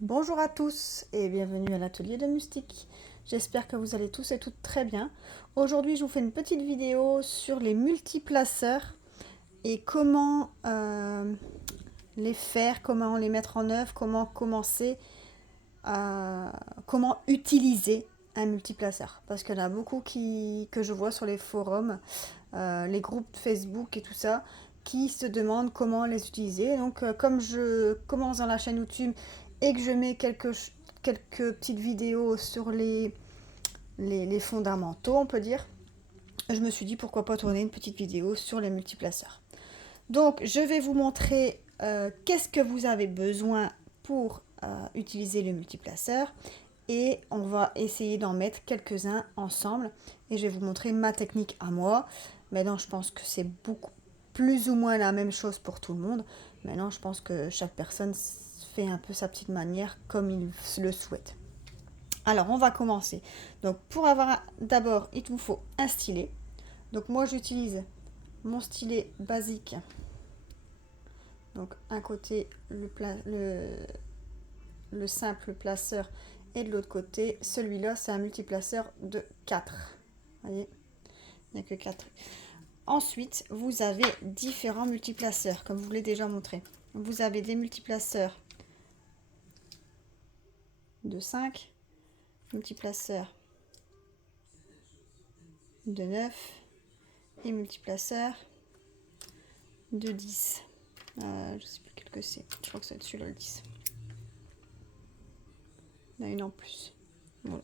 Bonjour à tous et bienvenue à l'atelier de Mustique. J'espère que vous allez tous et toutes très bien. Aujourd'hui, je vous fais une petite vidéo sur les multiplaceurs et comment les faire, comment les mettre en œuvre, comment commencer comment utiliser un multiplaceur. Parce qu'il y en a beaucoup que je vois sur les forums, les groupes Facebook et tout ça, qui se demandent comment les utiliser. Donc, comme je commence dans la chaîne YouTube et que je mets quelques petites vidéos sur les fondamentaux, on peut dire, je me suis dit pourquoi pas tourner une petite vidéo sur les multiplaceurs. Donc, je vais vous montrer qu'est-ce que vous avez besoin pour utiliser le multiplaceur et on va essayer d'en mettre quelques-uns ensemble et je vais vous montrer ma technique à moi. Maintenant, je pense que c'est beaucoup plus ou moins la même chose pour tout le monde. Maintenant, je pense que chaque personne fait un peu sa petite manière comme il le souhaite. Alors, on va commencer. Donc, pour avoir d'abord, il vous faut un stylet. Donc, moi, j'utilise mon stylet basique. Donc, un côté, le simple placeur et de l'autre côté, celui-là, c'est un multiplaceur de 4. Vous voyez, il n'y a que 4. Ensuite, vous avez différents multiplaceurs, comme je vous l'ai déjà montré. Vous avez des multiplaceurs de 5, multiplaceurs de 9 et multiplaceurs de 10. Je ne sais plus quel que c'est. Je crois que c'est celui-là le 10. Il y en a une en plus. Voilà.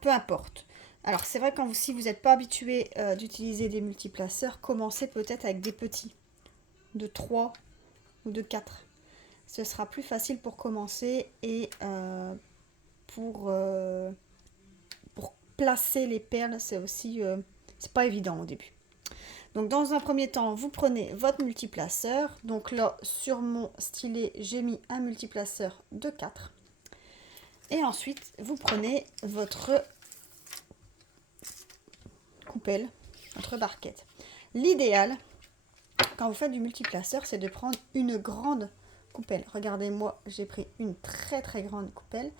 Peu importe. Alors, c'est vrai que si vous n'êtes pas habitué d'utiliser des multiplaceurs, commencez peut-être avec des petits, de 3 ou de 4. Ce sera plus facile pour commencer et pour placer les perles, c'est aussi c'est pas évident au début. Donc, dans un premier temps, vous prenez votre multiplaceur. Donc là, sur mon stylet, j'ai mis un multiplaceur de 4. Et ensuite, vous prenez votre coupelle, votre barquette. L'idéal, quand vous faites du multiplaceur, c'est de prendre une grande coupelle. Regardez, moi, j'ai pris une très très grande coupelle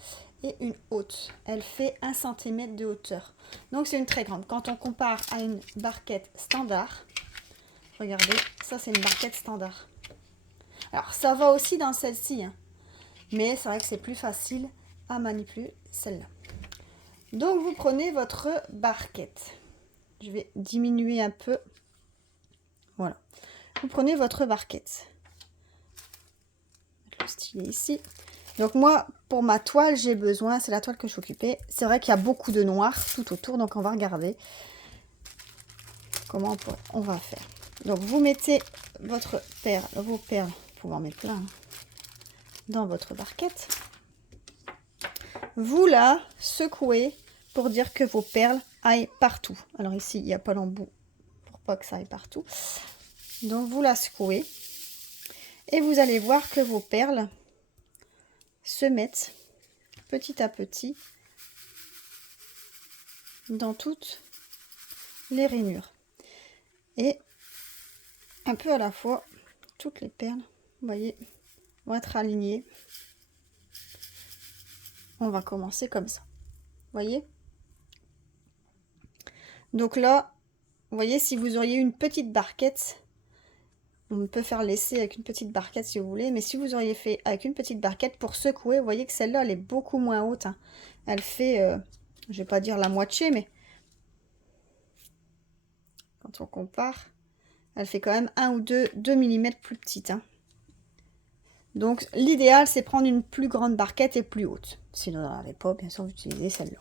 et une haute. Elle fait 1 cm de hauteur. Donc, c'est une très grande. Quand on compare à une barquette standard, regardez, ça, c'est une barquette standard. Alors, ça va aussi dans celle-ci, hein, mais c'est vrai que c'est plus facile à manipuler celle-là. Donc, vous prenez votre barquette. Je vais diminuer un peu. Voilà. Vous prenez votre barquette. Le stylet ici. Donc moi, pour ma toile, j'ai besoin, c'est la toile que je suis occupée. C'est vrai qu'il y a beaucoup de noir tout autour, donc on va regarder comment on va faire. Donc vous mettez vos perles, vous pouvez en mettre plein, hein, dans votre barquette. Vous la secouez pour dire que vos perles aillent partout. Alors ici, il n'y a pas l'embout pour pas que ça aille partout. Donc vous la secouez et vous allez voir que vos perles se mettent petit à petit dans toutes les rainures. Et un peu à la fois, toutes les perles, vous voyez, vont être alignées. On va commencer comme ça. Vous voyez? Donc là, vous voyez, si vous auriez une petite barquette, on peut faire l'essai avec une petite barquette si vous voulez, mais si vous auriez fait avec une petite barquette pour secouer, vous voyez que celle-là, elle est beaucoup moins haute, hein. Elle fait, je vais pas dire la moitié, mais quand on compare, elle fait quand même 1 ou 2 mm plus petite, hein. Donc l'idéal, c'est prendre une plus grande barquette et plus haute. Si vous n'en avez pas, bien sûr, vous utilisez celle-là.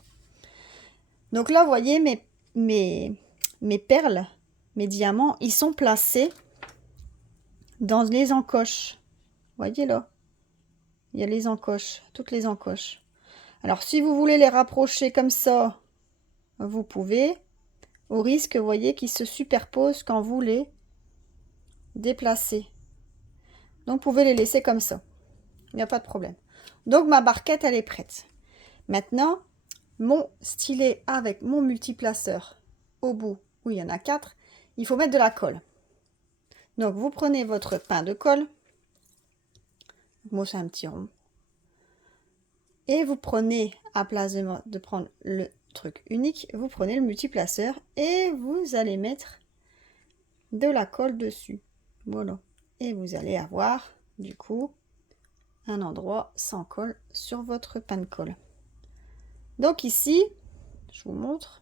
Donc là, vous voyez, mes perles, mes diamants, ils sont placés dans les encoches. Vous voyez là? Il y a les encoches, toutes les encoches. Alors, si vous voulez les rapprocher comme ça, vous pouvez, au risque, vous voyez, qu'ils se superposent quand vous les déplacez. Donc, vous pouvez les laisser comme ça. Il n'y a pas de problème. Donc, ma barquette, elle est prête. Maintenant, mon stylet avec mon multiplaceur au bout, où il y en a 4, il faut mettre de la colle. Donc, vous prenez votre pain de colle. Moi, c'est un petit rond. Et vous prenez, à place de prendre le truc unique, vous prenez le multiplaceur et vous allez mettre de la colle dessus. Voilà. Et vous allez avoir, du coup, un endroit sans colle sur votre pain de colle. Donc ici, je vous montre,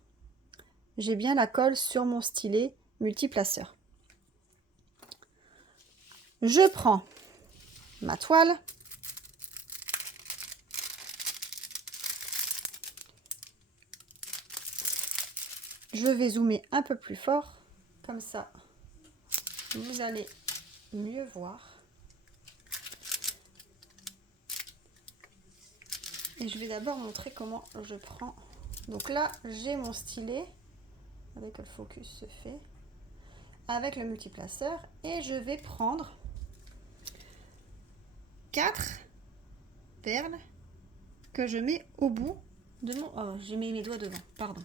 j'ai bien la colle sur mon stylet multiplaceur. Je prends ma toile. Je vais zoomer un peu plus fort, comme ça, vous allez mieux voir. Et je vais d'abord montrer comment je prends. Donc là, j'ai mon stylet, avec le focus se fait, avec le multiplaceur, et je vais prendre 4 perles que je mets au bout de mon... Oh, j'ai mis mes doigts devant, pardon.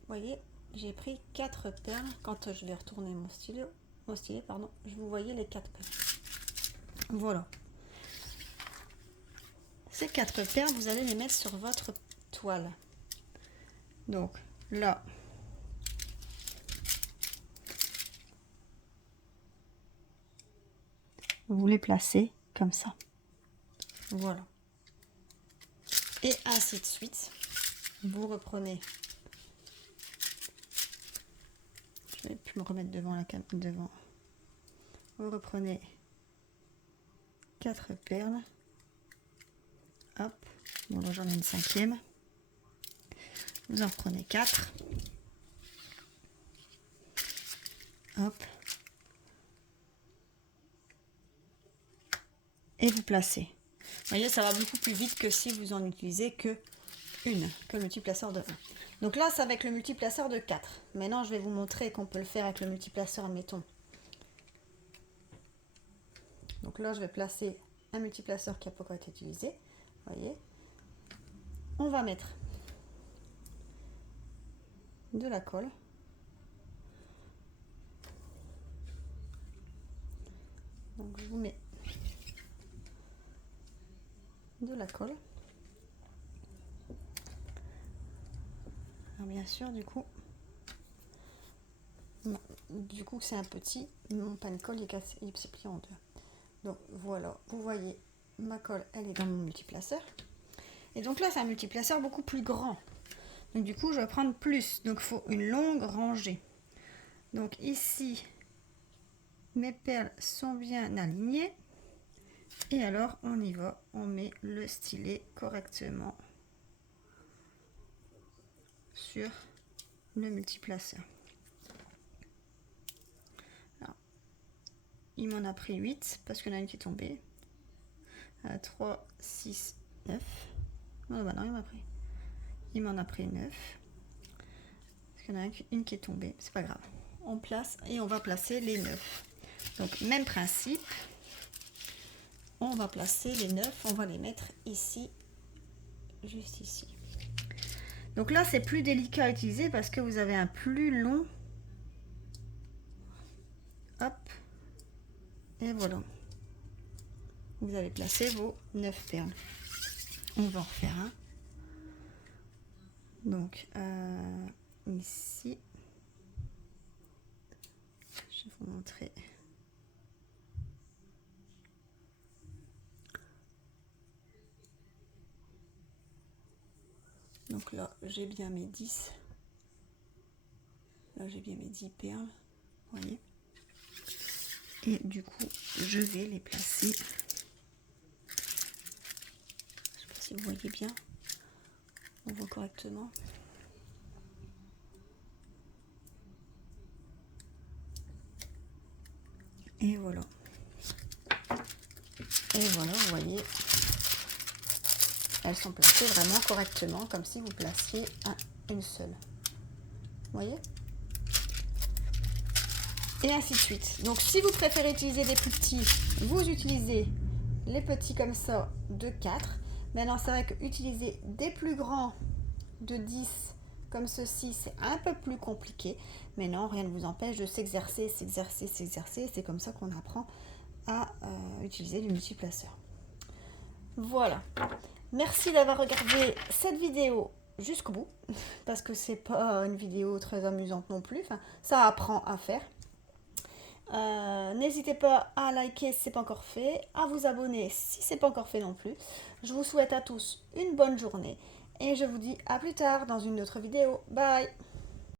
Vous voyez, j'ai pris 4 perles. Quand je vais retourner mon stylet, pardon, je vous voyais les 4 perles. Voilà. Ces 4 perles, vous allez les mettre sur votre toile. Donc là, vous les placez comme ça. Voilà. Et ainsi de suite. Vous reprenez. Je vais plus me remettre devant la caméra. Devant. Vous reprenez 4 perles. Hop. Bon, là j'en ai une 5e. Vous en prenez 4. Hop. Et vous placez. Vous voyez, ça va beaucoup plus vite que si vous en utilisez que le multiplaceur de 1. Donc là, c'est avec le multiplaceur de 4. Maintenant, je vais vous montrer qu'on peut le faire avec le multiplaceur, admettons. Donc là, je vais placer un multiplaceur qui n'a pas encore été utilisé. Vous voyez. On va mettre de la colle. Donc je vous mets de la colle. Alors bien sûr, du coup c'est un petit, mon pain de colle il s'est plié en deux. Donc voilà, vous voyez, ma colle elle est dans mon multiplaceur. Et donc là c'est un multiplaceur beaucoup plus grand. Donc du coup je vais prendre plus. Donc il faut une longue rangée. Donc ici mes perles sont bien alignées. Et alors on y va, on met le stylet correctement sur le multiplaceur. Alors, il m'en a pris 8 parce qu'il y en a une qui est tombée. 3, 6, 9. Non, bah non, il m'en a pris 9. Parce qu'il y en a une qui est tombée, c'est pas grave. On place et on va placer les 9. Donc même principe. On va placer les 9, on va les mettre ici, juste ici. Donc là, c'est plus délicat à utiliser parce que vous avez un plus long. Hop. Et voilà. Vous avez placé vos 9 perles. On va en refaire un. Donc, ici, je vais vous montrer. Donc là, j'ai bien mes 10. Là, j'ai bien mes 10 perles. Vous voyez. Et du coup, je vais les placer. Je ne sais pas si vous voyez bien. On voit correctement. Et voilà. Et voilà, vous voyez. Elles sont placées vraiment correctement, comme si vous placiez une seule. Vous voyez? Et ainsi de suite. Donc si vous préférez utiliser des plus petits, vous utilisez les petits comme ça de 4. Maintenant c'est vrai que utiliser des plus grands de 10 comme ceci, c'est un peu plus compliqué. Mais non, rien ne vous empêche de s'exercer, s'exercer, s'exercer. C'est comme ça qu'on apprend à utiliser le multiplaceur. Voilà. Merci d'avoir regardé cette vidéo jusqu'au bout, parce que c'est pas une vidéo très amusante non plus. Enfin, ça apprend à faire. N'hésitez pas à liker si c'est pas encore fait, à vous abonner si c'est pas encore fait non plus. Je vous souhaite à tous une bonne journée et je vous dis à plus tard dans une autre vidéo. Bye!